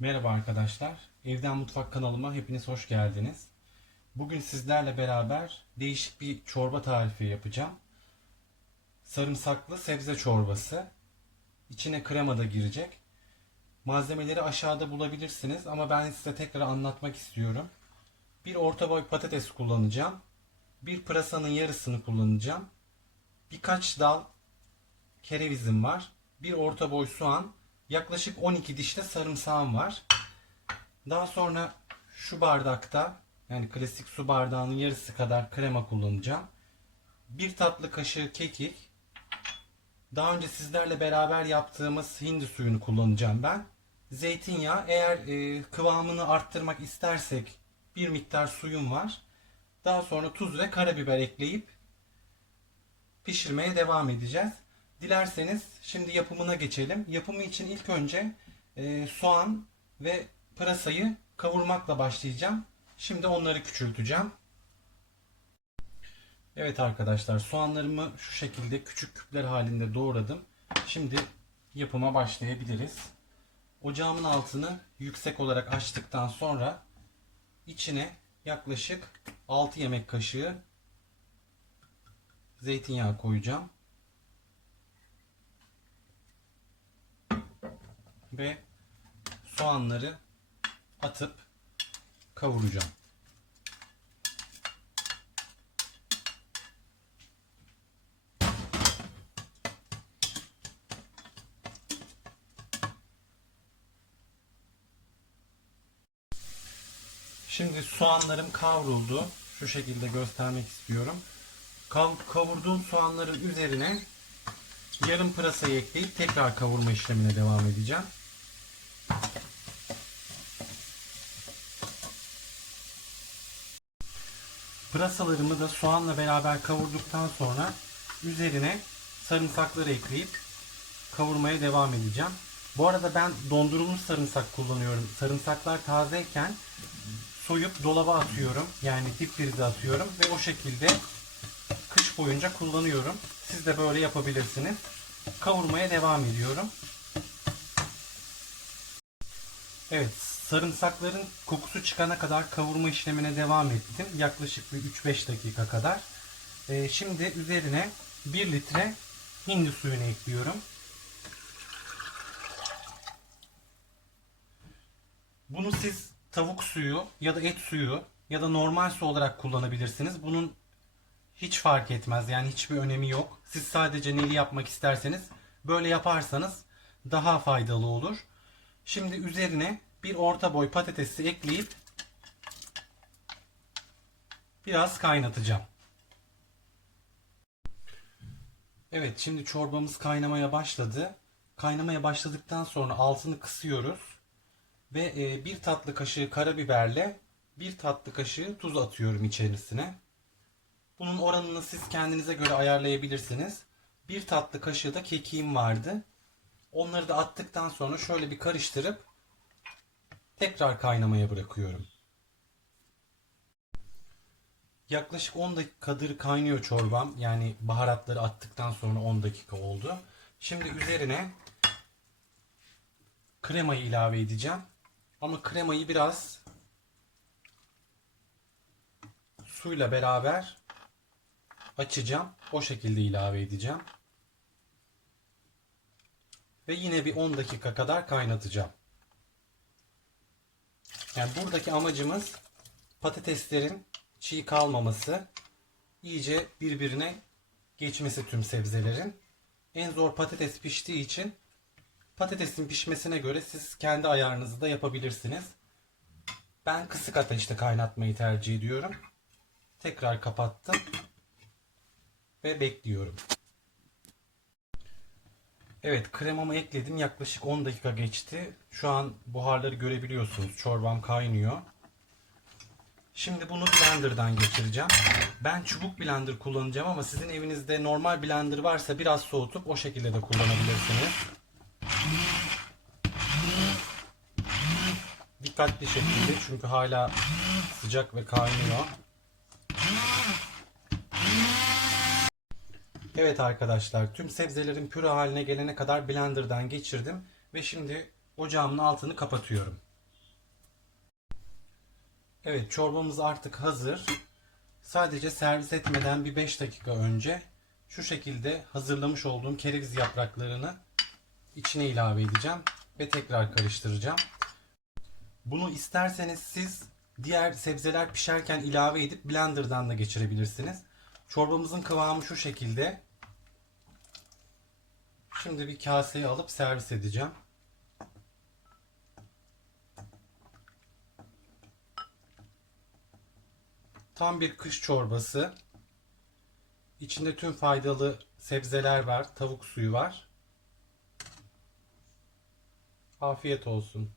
Merhaba arkadaşlar. Evden Mutfak kanalıma hepiniz hoş geldiniz. Bugün sizlerle beraber değişik bir çorba tarifi yapacağım. Sarımsaklı sebze çorbası. İçine krema da girecek. Malzemeleri aşağıda bulabilirsiniz ama ben size tekrar anlatmak istiyorum. Bir orta boy patates kullanacağım. Bir pırasanın yarısını kullanacağım. Birkaç dal kerevizim var. Bir orta boy soğan, yaklaşık 12 diş de sarımsağım var. Daha sonra şu bardakta yani klasik su bardağının yarısı kadar krema kullanacağım. Bir tatlı kaşığı kekik. Daha önce sizlerle beraber yaptığımız hindi suyunu kullanacağım ben. Zeytinyağı eğer e, kıvamını arttırmak istersek bir miktar suyum var. Daha sonra tuz ve karabiber ekleyip pişirmeye devam edeceğiz. Dilerseniz şimdi yapımına geçelim. Yapımı için ilk önce e, soğan ve pırasayı kavurmakla başlayacağım. Şimdi onları küçülteceğim. Evet arkadaşlar soğanlarımı şu şekilde küçük küpler halinde doğradım. Şimdi yapıma başlayabiliriz. Ocağımın altını yüksek olarak açtıktan sonra içine yaklaşık 6 yemek kaşığı zeytinyağı koyacağım. Ve soğanları atıp kavuracağım. Şimdi soğanlarım kavruldu. Şu şekilde göstermek istiyorum. Kav kavurduğum soğanların üzerine yarım pırasayı ekleyip tekrar kavurma işlemine devam edeceğim. Pırasalarımı da soğanla beraber kavurduktan sonra üzerine sarımsakları ekleyip kavurmaya devam edeceğim. Bu arada ben dondurulmuş sarımsak kullanıyorum. Sarımsaklar tazeyken soyup dolaba atıyorum. Yani dip frize atıyorum ve o şekilde kış boyunca kullanıyorum. Siz de böyle yapabilirsiniz. Kavurmaya devam ediyorum. Evet, sarımsakların kokusu çıkana kadar kavurma işlemine devam ettim. Yaklaşık bir 3-5 dakika kadar. Ee, şimdi üzerine 1 litre hindi suyunu ekliyorum. Bunu siz tavuk suyu ya da et suyu ya da normal su olarak kullanabilirsiniz. Bunun hiç fark etmez. Yani hiçbir önemi yok. Siz sadece neli yapmak isterseniz böyle yaparsanız daha faydalı olur. Şimdi üzerine bir orta boy patatesi ekleyip biraz kaynatacağım. Evet şimdi çorbamız kaynamaya başladı. Kaynamaya başladıktan sonra altını kısıyoruz. Ve e, bir tatlı kaşığı karabiberle bir tatlı kaşığı tuz atıyorum içerisine. Bunun oranını siz kendinize göre ayarlayabilirsiniz. Bir tatlı kaşığı da kekiğim vardı. Onları da attıktan sonra şöyle bir karıştırıp tekrar kaynamaya bırakıyorum. Yaklaşık 10 dakikadır kaynıyor çorbam. Yani baharatları attıktan sonra 10 dakika oldu. Şimdi üzerine kremayı ilave edeceğim. Ama kremayı biraz suyla beraber açacağım. O şekilde ilave edeceğim. Ve yine bir 10 dakika kadar kaynatacağım. Yani buradaki amacımız patateslerin çiğ kalmaması, iyice birbirine geçmesi tüm sebzelerin. En zor patates piştiği için patatesin pişmesine göre siz kendi ayarınızı da yapabilirsiniz. Ben kısık ateşte kaynatmayı tercih ediyorum. Tekrar kapattım ve bekliyorum. Evet kremamı ekledim. Yaklaşık 10 dakika geçti. Şu an buharları görebiliyorsunuz. Çorbam kaynıyor. Şimdi bunu blenderdan geçireceğim. Ben çubuk blender kullanacağım ama sizin evinizde normal blender varsa biraz soğutup o şekilde de kullanabilirsiniz. Dikkatli şekilde çünkü hala sıcak ve kaynıyor. Evet arkadaşlar tüm sebzelerin püre haline gelene kadar blenderdan geçirdim ve şimdi ocağımın altını kapatıyorum. Evet çorbamız artık hazır. Sadece servis etmeden bir 5 dakika önce şu şekilde hazırlamış olduğum kereviz yapraklarını içine ilave edeceğim ve tekrar karıştıracağım. Bunu isterseniz siz diğer sebzeler pişerken ilave edip blenderdan da geçirebilirsiniz. Çorbamızın kıvamı şu şekilde. Şimdi bir kaseye alıp servis edeceğim. Tam bir kış çorbası. İçinde tüm faydalı sebzeler var. Tavuk suyu var. Afiyet olsun.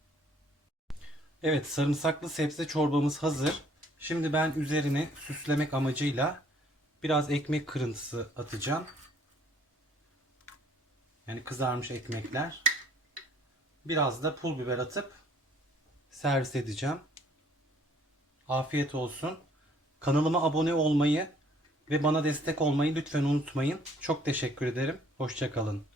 Evet sarımsaklı sebze çorbamız hazır. Şimdi ben üzerine süslemek amacıyla biraz ekmek kırıntısı atacağım. Yani kızarmış ekmekler. Biraz da pul biber atıp servis edeceğim. Afiyet olsun. Kanalıma abone olmayı ve bana destek olmayı lütfen unutmayın. Çok teşekkür ederim. Hoşçakalın.